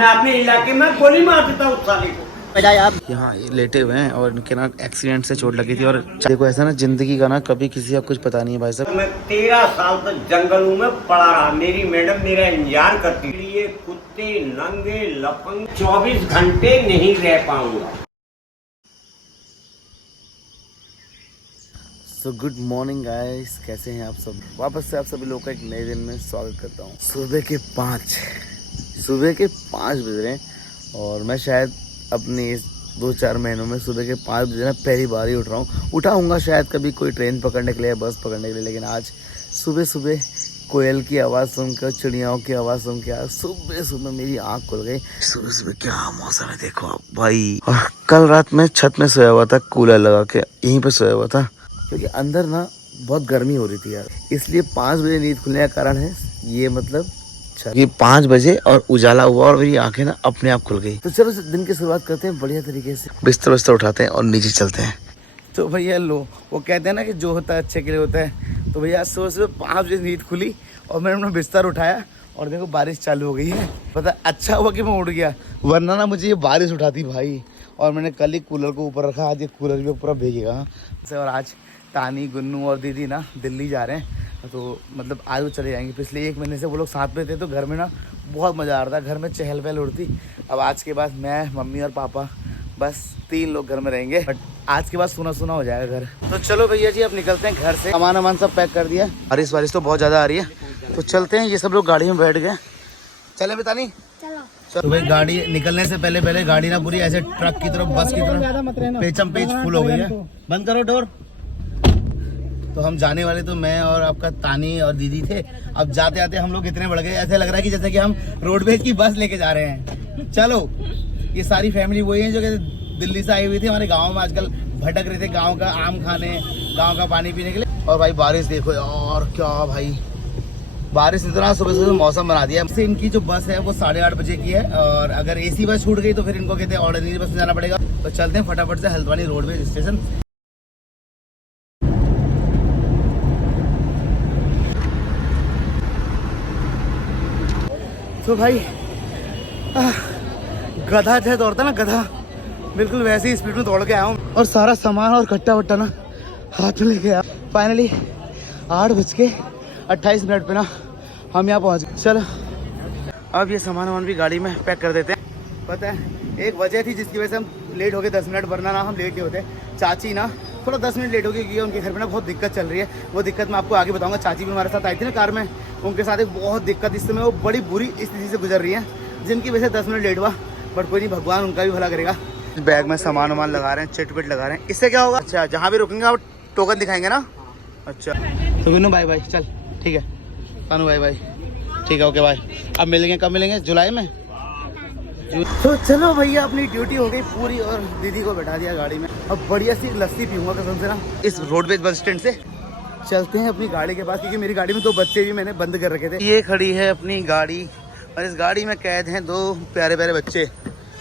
मैं अपने इलाके में गोली मार देता उस साले को। आप यहाँ लेटे हुए हैं और इनके ना एक्सीडेंट से चोट लगी थी। और देखो ऐसा ना जिंदगी का ना कभी किसी का कुछ पता नहीं है भाई साहब। मैं 13 साल तक जंगलों में पड़ा रहा, मेरी मैडम मेरा इंतजार करती थी। ये कुत्ते नंगे लफंग 24 घंटे नहीं रह पाऊंगा। सो गुड मॉर्निंग गाइस, कैसे हैं आप सब। वापस से आप सभी लोगों का एक नए दिन में स्वागत करता हूँ। सुबह के 5 बज रहे हैं और मैं शायद अपने इस 2-4 महीनों में सुबह के 5 बजे ना पहली बार ही उठ रहा हूँ। उठाऊँगा शायद कभी कोई ट्रेन पकड़ने के लिए, बस पकड़ने के लिए, लेकिन आज सुबह सुबह कोयल की आवाज़ सुनकर, चिड़ियाओं की आवाज़ सुन के सुबह सुबह मेरी आँख खुल गई। सुबह सुबह क्या मौसम है देखो आप भाई। और कल रात में छत में सोया हुआ था, कूलर लगा के यहीं पे सोया हुआ था, क्योंकि अंदर ना बहुत गर्मी हो रही थी यार। इसलिए 5 बजे नींद खुलने का कारण है ये, मतलब ये 5 बजे और उजाला हुआ और मेरी आंखें ना अपने आप खुल गई। तो चलो दिन की शुरुआत करते हैं बढ़िया तरीके से। बिस्तर उठाते हैं और नीचे चलते हैं। तो भैया लो, वो कहते हैं ना कि जो होता है अच्छे के लिए होता है। तो भैया सुबह 5 बजे नींद खुली और मैंने अपना बिस्तर उठाया और देखो बारिश चालू हो गई है। पता अच्छा हुआ कि मैं उठ गया, वरना ना मुझे ये बारिश उठाती भाई। और मैंने कल ही कूलर को ऊपर रखा, आज ये कूलर भी पूरा भीगेगा। और आज तानी, गुन्नू और दीदी ना दिल्ली जा रहे हैं, तो मतलब आज वो चले जाएंगे। पिछले 1 महीने से वो लोग साथ में थे, तो घर में ना बहुत मज़ा आ रहा था, घर में चहल पहल उड़ती। अब आज के बाद मैं, मम्मी और पापा, बस 3 लोग घर में रहेंगे। बट आज के बाद सुना सुना हो जाएगा घर। तो चलो भैया जी अब निकलते हैं घर से। सामान सब पैक कर दिया। बारिश तो बहुत ज़्यादा आ रही है, तो चलते हैं। ये सब लोग गाड़ी में बैठ गए, चले बेतानी चलो। तो भाई गाड़ी निकलने से पहले गाड़ी ना पूरी ऐसे ट्रक की तरफ, बस की तरफ पेचम पेच फुल हो गई है। बंद करो डोर। तो हम जाने वाले तो मैं और आपका तानी और दीदी थे। अब जाते आते हम लोग इतने बढ़ गए, ऐसे लग रहा है कि जैसे कि हम रोडवेज की बस लेके जा रहे हैं। चलो, ये सारी फैमिली वही है जो कि दिल्ली से आई हुई थी, हमारे गांव में आजकल भटक रहे थे, गांव का आम खाने, गांव का पानी पीने के लिए। और भाई बारिश देखो यार, क्या भाई बारिश इतना सुबह मौसम बना दिया। इससे इनकी जो बस है वो 8:30 बजे की है, और अगर एसी बस छूट गई तो फिर इनको कहते हैं ऑर्डिनरी बस में जाना पड़ेगा। तो चलते हैं फटाफट से हल्द्वानी रोडवेज स्टेशन। तो भाई गधा जैसे दौड़ता ना, गधा, बिल्कुल वैसे ही स्पीड में दौड़ के आया हूँ। और सारा सामान और कट्टा वट्टा ना हाथ में लेके आया। फाइनली 8:28 पे ना हम यहाँ पहुँच गए। चलो अब ये सामान भी गाड़ी में पैक कर देते हैं। पता है एक वजह थी जिसकी वजह से हम लेट हो गए 10 मिनट, वरना ना हम लेट नहीं होते। चाची ना थोड़ा 10 मिनट लेट हो गई, क्योंकि उनके घर में ना बहुत दिक्कत चल रही है। वो दिक्कत मैं आपको आगे बताऊंगा। चाची भी हमारे साथ आई थी ना कार में, उनके साथ एक बहुत दिक्कत इस समय वो बड़ी बुरी स्थिति से गुजर रही है, जिनकी वजह से 10 मिनट लेट हुआ। बट कोई नहीं, भगवान उनका भी भला करेगा। बैग में सामान वामान लगा रहे हैं, चिट विट लगा रहे हैं। इससे क्या होगा, अच्छा जहाँ भी रुकेंगे आप टोकन दिखाएंगे ना। अच्छा तो विनू बाय बाय, चल ठीक है। कानू बाय बाय, ठीक है, ओके बाय। अब मिलेंगे, कब मिलेंगे, जुलाई में। तो चलो भैया अपनी ड्यूटी हो गई पूरी और दीदी को बैठा दिया गाड़ी में। अब बढ़िया सी लस्सी पीऊंगा कसम से ना इस रोडवेज बस स्टैंड से। चलते हैं अपनी गाड़ी के पास, क्योंकि मेरी गाड़ी में 2 बच्चे भी मैंने बंद कर रखे थे। ये खड़ी है अपनी गाड़ी और इस गाड़ी में कैद हैं 2 प्यारे प्यारे बच्चे।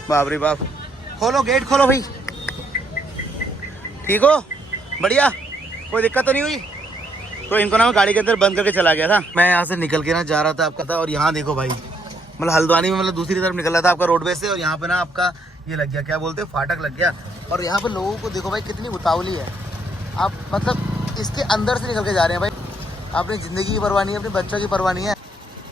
बाप रे बाप, खोलो गेट खोलो भाई। ठीक हो, बढ़िया, कोई दिक्कत तो नहीं हुई। तो इनको ना मैं गाड़ी के अंदर बंद करके चला गया था। मैं यहाँ से निकल के ना जा रहा था आपका था, और यहाँ देखो भाई, मतलब हल्द्वानी में मतलब दूसरी तरफ निकल रहा था आपका रोडवे से, और यहाँ पे ना आपका ये लग गया, क्या बोलते हैं, फाटक लग गया। और यहाँ पे लोगों को देखो भाई कितनी उतावली है। आप मतलब इसके अंदर से निकल के जा रहे हैं भाई। अपनी ज़िंदगी की परवाह नहीं है, अपने बच्चों की परवाह नहीं है।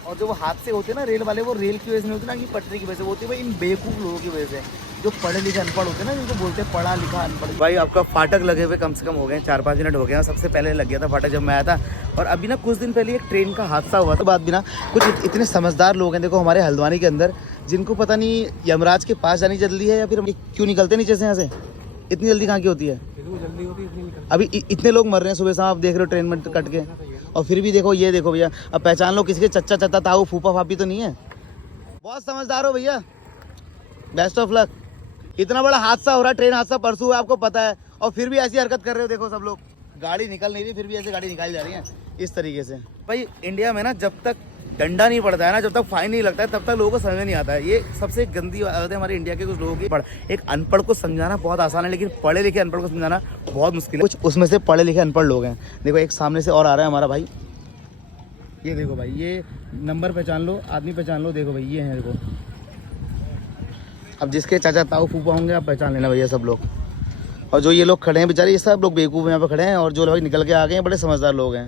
और जो वो हादसे होते हैं ना रेल वाले, वो रेल की वजह से नहीं होते ना, कि पटरी की वजह से होती है भाई, इन बेवकूफ़ लोगों की वजह से, जो पढ़े लिखे अनपढ़ होते हैं ना, जिनको बोलते हैं पढ़ा लिखा अनपढ़। भाई आपका फाटक लगे हुए कम से कम हो गए 4-5 मिनट हो गए। सबसे पहले लग गया था फाटक जब मैं आया था। और अभी ना कुछ दिन पहले एक ट्रेन का हादसा हुआ था। बात भी ना कुछ इतने समझदार लोग हैं देखो हमारे हल्द्वानी के अंदर, जिनको पता नहीं यमराज के पास जानी जल्दी है, या फिर क्यों निकलते नीचे से यहाँ से। इतनी जल्दी कहाँ की होती है, अभी इतने लोग मर रहे हैं सुबह शाम, आप देख रहे हो ट्रेन में कट के। और फिर भी देखो, ये देखो भैया, अब पहचान लो किसी के चच्चा चत्ता ताऊ फूफा फापी तो नहीं है। बहुत समझदार हो भैया, बेस्ट ऑफ लक। इतना बड़ा हादसा हो रहा है, ट्रेन हादसा परसों है, आपको पता है, और फिर भी ऐसी हरकत कर रहे हो। देखो सब लोग, गाड़ी निकल नहीं रही, फिर भी ऐसे गाड़ी निकाली जा रही है इस तरीके से। भाई इंडिया में ना जब तक डंडा नहीं पड़ता है ना, जब तक फाइन नहीं लगता है, तब तक लोगों को समझ नहीं आता है। ये सबसे गंदी बात है हमारे इंडिया के कुछ लोगों की। एक अनपढ़ को समझाना बहुत आसान है, लेकिन पढ़े लिखे अनपढ़ को समझाना बहुत मुश्किल है। कुछ उसमें से पढ़े लिखे अनपढ़ लोग हैं। देखो एक सामने से और आ रहा है हमारा भाई, ये देखो भाई, ये नंबर पहचान लो, आदमी पहचान लो। देखो भाई ये है, देखो अब जिसके चाचा ताऊ फूफा होंगे आप पहचान लेना भैया सब लोग। और जो ये लोग खड़े हैं बेचारे, ये सब लोग बेवकूफ़ यहाँ पे खड़े हैं, और जो लोग निकल के आ गए हैं बड़े समझदार लोग हैं।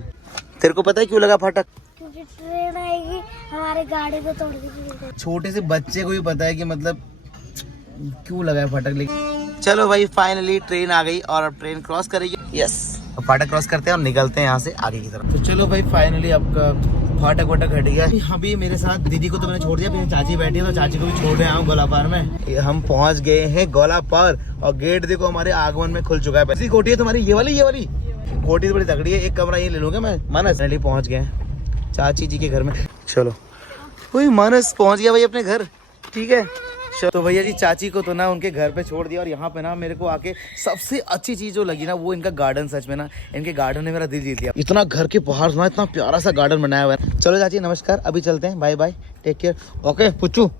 तेरे को पता है क्यों लगा फाटक? क्योंकि ट्रेन आएगी हमारे गाड़ी को तोड़ देगी। छोटे से बच्चे को भी पता है कि मतलब क्यों लगा है फाटक। लेकिन चलो भाई फाइनली ट्रेन आ गई और अब ट्रेन क्रॉस करेगी। यस, अब फाटक क्रॉस करते हैं और निकलते हैं यहाँ से आगे की तरफ। तो चलो भाई फाइनली आपका फाटक वाटक हट गया। अभी मेरे साथ दीदी को तो मैंने छोड़ दिया, मेरी चाची बैठी है तो चाची को भी छोड़ रहे हैं गोलापार में। हम पहुंच गए हैं गोलापार और गेट देखो हमारे आगमन में खुल चुका है। ऐसी कोठी है तुम्हारी, ये वाली कोठी तो बड़ी तगड़ी है। एक कमरा ये ले लूंगा मैं। मानस पहुंच गए चाची जी के घर में। चलो वही मानस पहुंच गया भाई अपने घर। ठीक है तो भैया जी चाची को तो ना उनके घर पे छोड़ दिया, और यहाँ पे ना मेरे को आके सबसे अच्छी चीज जो लगी ना वो इनका गार्डन। सच में ना इनके गार्डन ने मेरा दिल जीत लिया। इतना घर के बाहर सुना इतना प्यारा सा गार्डन बनाया हुआ है। चलो चाची नमस्कार, अभी चलते हैं। Bye bye, take care. Okay Puchu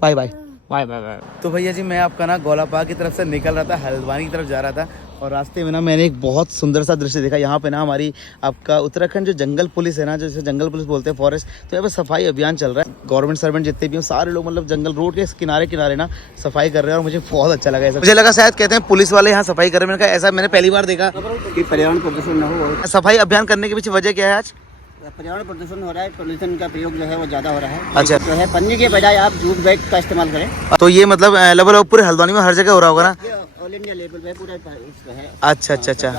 bye bye. Bye bye bye. तो भैया जी मैं आपका ना गोलापार की तरफ से निकल रहा था, हल्द्वानी की तरफ जा रहा था, और रास्ते में ना मैंने एक बहुत सुंदर सा दृश्य देखा। यहाँ पे ना हमारी आपका उत्तराखंड जो जंगल पुलिस है ना, जो जंगल पुलिस बोलते हैं फॉरेस्ट, तो यहाँ पे सफाई अभियान चल रहा है। गवर्नमेंट सर्वेंट जितने भी हैं सारे लोग मतलब जंगल रोड के किनारे ना सफाई कर रहे हैं, और मुझे बहुत अच्छा लगा ऐसा। मुझे लगा शायद कहते हैं पुलिस वाले यहाँ सफाई कर रहे हैं। मैंने कहा ऐसा मैंने पहली बार देखा कि पर्यावरण प्रदूषण न हो। सफाई अभियान करने के पीछे वजह क्या है? आज पर्यावरण प्रदूषण हो रहा है, पॉल्यूशन का प्रयोग जो है वो ज़्यादा हो रहा है। अच्छा जो है पन्नी के बजाय आप जूट बैग का इस्तेमाल करें। तो ये मतलब लगभग पूरे हल्द्वानी में हर जगह हो रहा होगा ना? ये ऑल इंडिया लेवल पे पूरा इस पे है। अच्छा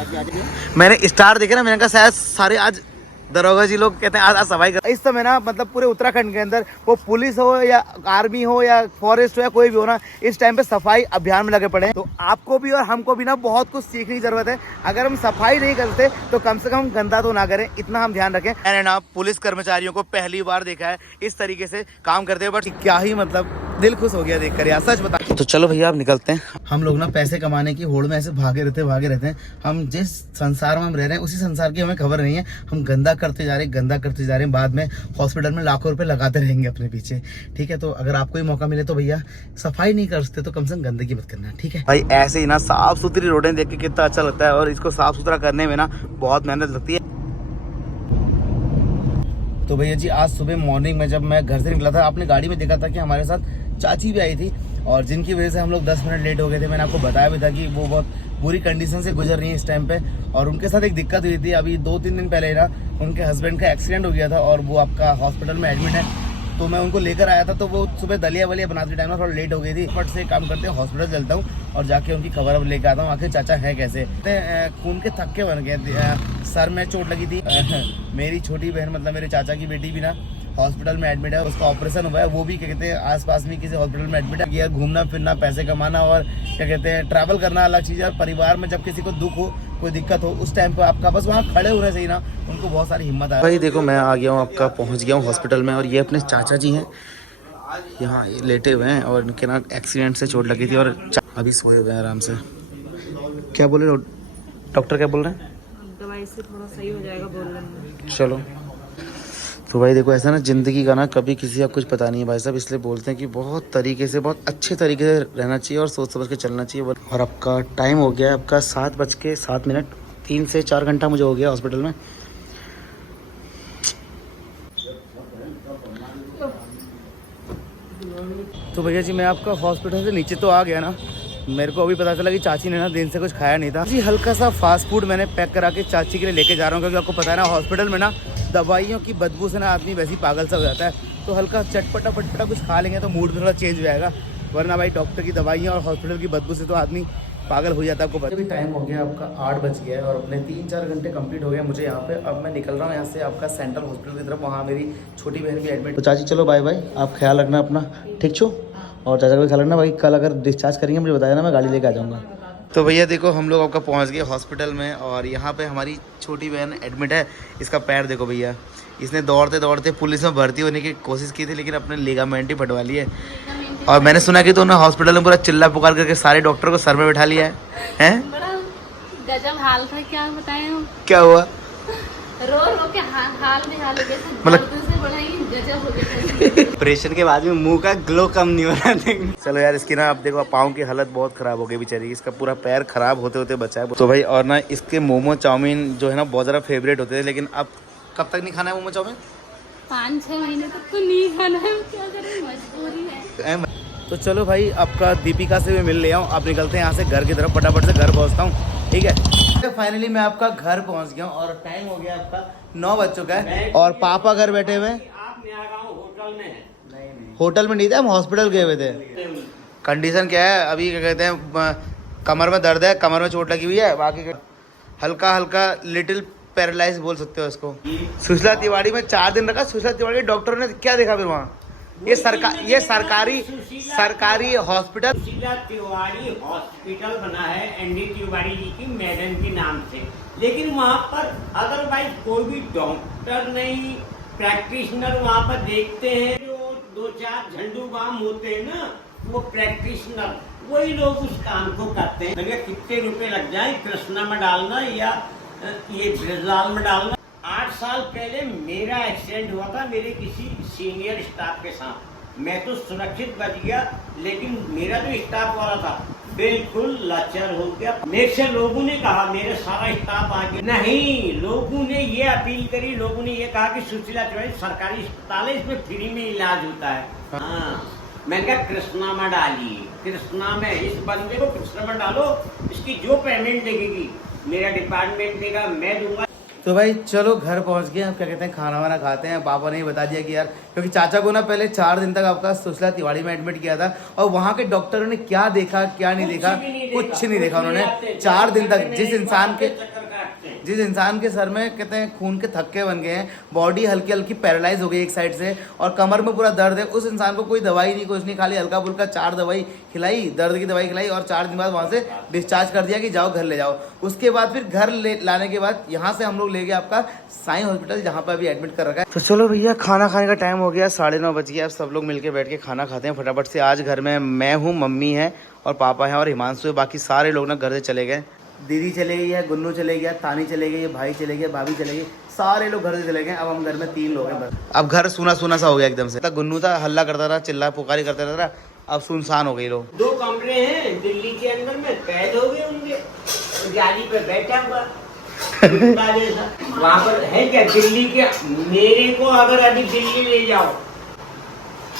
मैंने स्टार देखे ना, मैंने कहा शायद सारे आज दरोगा जी लोग कहते हैं आज सफाई कर। इस समय ना मतलब पूरे उत्तराखंड के अंदर वो पुलिस हो या आर्मी हो या फॉरेस्ट हो या कोई भी हो ना, इस टाइम पे सफाई अभियान में लगे पड़े हैं। तो आपको भी और हमको भी ना बहुत कुछ सीखने की जरूरत है। अगर हम सफाई नहीं करते तो कम से कम गंदा तो ना करें, इतना हम ध्यान रखें। मैंने ना पुलिस कर्मचारियों को पहली बार देखा है इस तरीके से काम करते हुए, बट क्या ही मतलब दिल खुश हो गया देखकर यार, सच बता। तो चलो भैया अब निकलते हैं। हम लोग ना पैसे कमाने की होड़ में ऐसे भागे रहते हैं। हम जिस संसार में हम रह रहे हैं उसी संसार की हमें खबर नहीं है। हम गंदा करते जा रहे हैं, बाद में हॉस्पिटल में लाखों रुपए लगाते रहेंगे अपने पीछे। ठीक है, तो अगर आपको ही मौका मिले तो भैया सफाई नहीं कर सकते तो कम से कम गंदगी मत करना। ठीक है भाई, ऐसे ही ना साफ सुथरी रोडें देख के कितना अच्छा लगता है, और इसको साफ सुथरा करने में ना बहुत मेहनत लगती है। तो भैया जी आज सुबह मॉर्निंग में जब मैं घर से निकला था, आपने गाड़ी में देखा था कि हमारे साथ चाची भी आई थी, और जिनकी वजह से हम लोग 10 मिनट लेट हो गए थे। मैंने आपको बताया भी था कि वो बहुत बुरी कंडीशन से गुजर रही है इस टाइम पे, और उनके साथ एक दिक्कत हुई थी। अभी 2-3 दिन पहले ना उनके हस्बैंड का एक्सीडेंट हो गया था, और वो आपका हॉस्पिटल में एडमिट है। तो मैं उनको लेकर आया था, तो वो सुबह दलिया वलिया बनाते टाइम ना थोड़ा लेट हो गई थी। फट से काम करते हैं हॉस्पिटल चलता हूँ और जाके उनकी खबर अब लेकर आता हूँ आखिर चाचा है कैसे। खून के थक्के बन गए, सर में चोट लगी थी। मेरी छोटी बहन मतलब मेरे चाचा की बेटी भी ना हॉस्पिटल में एडमिट है, उसका ऑपरेशन हुआ है। वो भी क्या कहते हैं आसपास में किसी हॉस्पिटल में एडमिट है। यार घूमना फिरना, पैसे कमाना और क्या कहते हैं ट्रैवल करना अलग चीज़ है। परिवार में जब किसी को दुख हो, कोई दिक्कत हो, उस टाइम पे आपका बस वहाँ खड़े होने से ही ना उनको बहुत सारी हिम्मत है। भाई देखो मैं आ गया हूँ, आपका पहुँच गया हूँ हॉस्पिटल में, और ये अपने चाचा जी हैं यहाँ ये लेटे हुए हैं, और इनके ना एक्सीडेंट से चोट लगी थी और अभी सोए हुए हैं आराम से। क्या बोले डॉक्टर, क्या बोल रहे हैं? दवाई से थोड़ा सही हो जाएगा बोल रहे हैं। चलो तो भाई देखो ऐसा ना ज़िंदगी का ना कभी किसी का कुछ पता नहीं है भाई साहब, इसलिए बोलते हैं कि बहुत तरीके से, बहुत अच्छे तरीके से रहना चाहिए और सोच समझ के चलना चाहिए। और आपका टाइम हो गया है आपका 7:07, 3 से 4 घंटा मुझे हो गया हॉस्पिटल में। तो भैया जी मैं आपका हॉस्पिटल से नीचे तो आ गया ना, मेरे को अभी पता चला कि चाची ने ना दिन से कुछ खाया नहीं था जी। हल्का सा फास्ट फूड मैंने पैक करा के चाची के लिए लेके जा रहा हूँ, क्योंकि आपको पता है ना हॉस्पिटल में ना दवाइयों की बदबू से ना आदमी वैसे ही पागल सा हो जाता है। तो हल्का चटपटा पटपटा कुछ खा लेंगे तो मूड भी थोड़ा चेंज हो जाएगा, वरना भाई डॉक्टर की दवाइयाँ और हॉस्पिटल की बदबू से तो आदमी पागल हो जाता है। आपको अभी टाइम हो गया आपका 8 बज गया है, और अपने 3-4 घंटे कंप्लीट हो गया मुझे यहाँ पे। अब मैं निकल रहा हूँ यहाँ से आपका सेंट्रल हॉस्पिटल की तरफ, वहाँ मेरी छोटी बहन भी एडमिट। तो चाची चलो बाय बाय, आप ख्याल रखना अपना, ठीक छो, और चाचा का भी ख्याल रखना भाई। कल अगर डिस्चार्ज करेंगे मुझे बताया ना, मैं गाड़ी लेके आ जाऊँगा। तो भैया देखो हम लोग आपका पहुँच गए हॉस्पिटल में, और यहाँ पे हमारी छोटी बहन एडमिट है। इसका पैर देखो भैया, इसने दौड़ते दौड़ते पुलिस में भर्ती होने की कोशिश की थी, लेकिन अपने लिगामेंट ही फटवा लिए। और मैंने सुना कि तो उन्होंने हॉस्पिटल में पूरा चिल्ला पुकार करके सारे डॉक्टर को सर में बैठा लिया है। बड़ा गजब हाल था, क्या बताएं हम। क्या हुआ? रो रो के हाल में हाल हो गया, मतलब से बड़ा ही गजब हो गया। ऑपरेशन के बाद में मुंह का ग्लो कम नहीं हो रहा था। चलो यार इसकी ना आप देखो पाँव की हालत बहुत खराब हो गई बेचारी, इसका पूरा पैर खराब होते होते बचा है। तो भाई और ना इसके मोमो चाउमीन जो है ना बहुत ज़्यादा फेवरेट होते थे, लेकिन अब कब तक नहीं खाना है मोमो चाउमीन? 5-6 महीने तक तो नहीं खाना है, क्या करें, मजबूरी है। तो चलो भाई, आपका दीपिका से भी मिल लिया हूँ। अब निकलते हैं यहाँ से घर की तरफ, फटाफट से घर पहुँचता हूँ, ठीक है। फाइनली मैं आपका घर पहुँच गया हूँ और टाइम हो गया आपका 9 बज चुका है और पापा घर बैठे हुए हैं। आप मैं आ रहा हूँ होटल में है। नहीं होटल में नहीं थे, हम हॉस्पिटल गए हुए थे। कंडीशन क्या है अभी, क्या कहते हैं, कमर में दर्द है, कमर में चोट लगी हुई है, बाकी हल्का हल्का लिटिल पैरालाइज बोल सकते हो इसको। सुशीला तिवारी में 4 दिन रखा। सुशीला तिवारी डॉक्टरों ने क्या देखा फिर वहाँ? ये सरकारी हॉस्पिटल। सुशीला तिवारी हॉस्पिटल बना है एनडी तिवारी जी की मैडम के नाम से, लेकिन वहाँ पर अदरवाइज कोई भी डॉक्टर नहीं, प्रैक्टिशनर वहाँ पर देखते हैं। जो 2-4 झंडू बाम होते हैं ना, वो प्रैक्टिशनर वही लोग उस काम को करते हैं। मैंने कहा कितने रुपए लग जाए कृष्णा में डालना या ये ब्रिजलाल में डालना। 8 साल पहले मेरा एक्सीडेंट हुआ था मेरे किसी सीनियर स्टाफ के साथ। मैं तो सुरक्षित बच गया, लेकिन मेरा जो स्टाफ वाला था बिल्कुल लाचार हो गया। मेरे से लोगों ने कहा, मेरे सारा स्टाफ आ गया नहीं, लोगों ने ये अपील करी, लोगों ने ये कहा कि सुशीला तिवारी सरकारी अस्पताल है, इसमें फ्री में इलाज होता है। हाँ, मैंने कहा कृष्णा में डालिए, कृष्णा में इस बंदे को कृष्णा में डालो, इसकी जो पेमेंट लगेगी मेरा डिपार्टमेंट देगा, मैं दूंगा। तो भाई चलो घर पहुंच गए। अब क्या कहते हैं, खाना वाना खाते हैं। पापा ने बता दिया कि यार, क्योंकि चाचा को ना पहले 4 दिन तक आपका सुशीला तिवारी में एडमिट किया था और वहाँ के डॉक्टरों ने क्या देखा क्या नहीं देखा, कुछ नहीं देखा उन्होंने। 4 दिन तक जिस इंसान के सर में कहते हैं खून के थक्के बन गए हैं, बॉडी हल्की हल्की पैरालाइज हो गई एक साइड से और कमर में पूरा दर्द है, उस इंसान को कोई दवाई नहीं, कुछ नहीं, खाली हल्का फुल्का 4 दवाई खिलाई, दर्द की दवाई खिलाई और 4 दिन बाद वहाँ से डिस्चार्ज कर दिया कि जाओ घर ले जाओ। उसके बाद फिर घर लाने के बाद यहाँ से हम लोग ले गए आपका साई हॉस्पिटल, जहाँ पर अभी एडमिट कर रखा है। तो चलो भैया, खाना खाने का टाइम हो गया, 9:30 बज गया। अब सब लोग मिलकर बैठ के खाना खाते हैं फटाफट से। आज घर में मैं हूँ, मम्मी है और पापा है और हिमांशु है। बाकी सारे लोग ना घर से चले गए। दीदी चले गई है, गुन्नू चले गया, तानी चले गई, भाई चले गए, भाभी चले गई, सारे लोग घर से चले गए। अब हम घर में 3 लोग हैं बस। अब घर सूना सूना सा हो गया एकदम से। तक गुन्नू था, हल्ला करता था, चिल्ला पुकारी करता रहता था, अब सुनसान हो गई लोग। 2 कमरे हैं दिल्ली के अंदर में, कैद हो गए होंगे, जाली पे बैठा हुआ वहाँ पर है क्या दिल्ली के। मेरे को अगर अभी दिल्ली ले जाओ,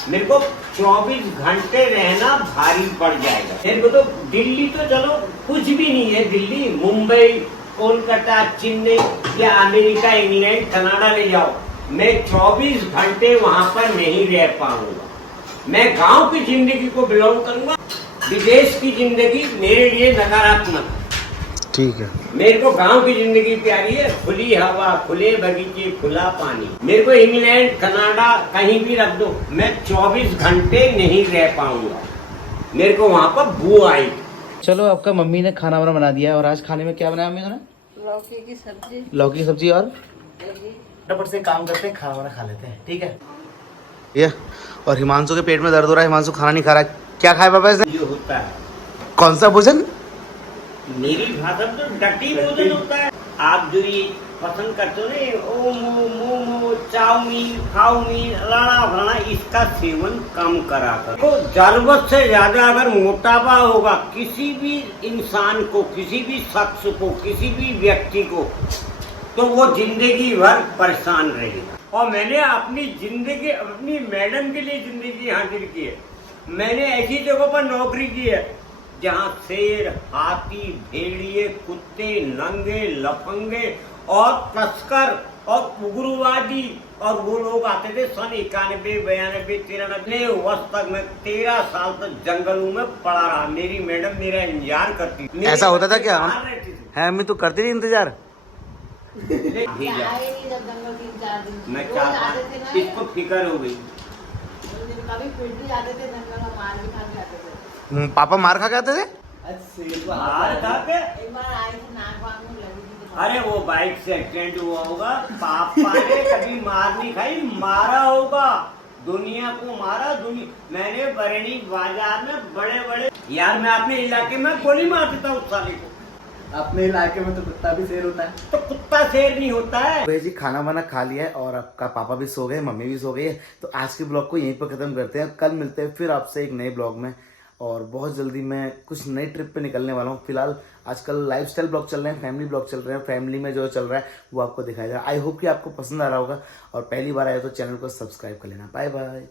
मेरे को 24 घंटे रहना भारी पड़ जाएगा। मेरे को तो दिल्ली तो चलो कुछ भी नहीं है, दिल्ली, मुंबई, कोलकाता, चेन्नई या अमेरिका, इंग्लैंड, कनाडा ले जाओ, मैं 24 घंटे वहाँ पर नहीं रह पाऊंगा। मैं गांव की जिंदगी को बिलोंग करूंगा, विदेश की जिंदगी मेरे लिए नकारात्मक। ठीक है, मेरे को गांव की जिंदगी प्यारी है, खुली हवा, खुले बगीचे, खुला पानी। मेरे को इंग्लैंड, कनाडा कहीं भी रख दो, मैं 24 घंटे नहीं रह पाऊंगा, मेरे को वहाँ पर बू आई। चलो, आपका मम्मी ने खाना वाना बना दिया है और आज खाने में क्या बनाया मम्मी ने? लौकी की सब्जी। लौकी की सब्जी और फटाफट से काम करते हैं, खाना वाना खा लेते हैं, ठीक है। ये और हिमांशु के पेट में दर्द हो रहा है, हिमांशु खाना नहीं खा रहा। क्या खाया पापा इसने? जो होता है कौन सा भोजन? मेरी भाषा तो डटी भोजन होता है। आप जो ये पसंद करते हो ना, मोमो, चाउमीन, खाउमीन, लाना फलाना, इसका सेवन कम करा कर। तो जरूरत से ज्यादा अगर मोटापा होगा किसी भी इंसान को, किसी भी शख्स को, किसी भी व्यक्ति को, तो वो जिंदगी भर परेशान रहेगा। और मैंने अपनी जिंदगी अपनी मैडम के लिए जिंदगी हासिल की है। मैंने ऐसी जगहों पर नौकरी की है जहाँ शेर, हाथी, भेड़िए, कुत्ते, नंगे, लफंगे और तस्कर और उग्रवादी और वो लोग आते थे। सन 91, 92, 93 वर्ष तक मैं 13 साल तक जंगलों में पड़ा रहा। मेरी मैडम मेरा इंतजार करती थी। ऐसा होता था क्या? है मैं तो करती थी इंतजार। मैं चाहता, इसको फिक्र हो गई। पापा मार खा के आते थे? मार खा के? अरे वो बाइक से एक्सीडेंट हुआ होगा, पापा ने कभी मार नहीं खाई, मारा होगा, दुनिया को मारा। मैंने बरनी बाजार में बड़े बड़े, यार मैं अपने इलाके में गोली मार देता उस साले को। अपने इलाके में तो कुत्ता भी शेर होता है। तो कुत्ता शेर नहीं होता है। भाई जी, खाना वाना खा लिया है और आपका पापा भी सो गए, मम्मी भी सो गई है। तो आज के ब्लॉग को यहीं पर खत्म करते हैं। कल मिलते हैं फिर आपसे एक नए ब्लॉग में और बहुत जल्दी मैं कुछ नई ट्रिप पे निकलने वाला हूँ। फिलहाल आजकल लाइफस्टाइल ब्लॉग चल रहे हैं, फैमिली ब्लॉग चल रहे हैं, फैमिली में जो चल रहा है वो आपको दिखाया जाए। आई होप कि आपको पसंद आ रहा होगा और पहली बार आए तो चैनल को सब्सक्राइब कर लेना। Bye bye.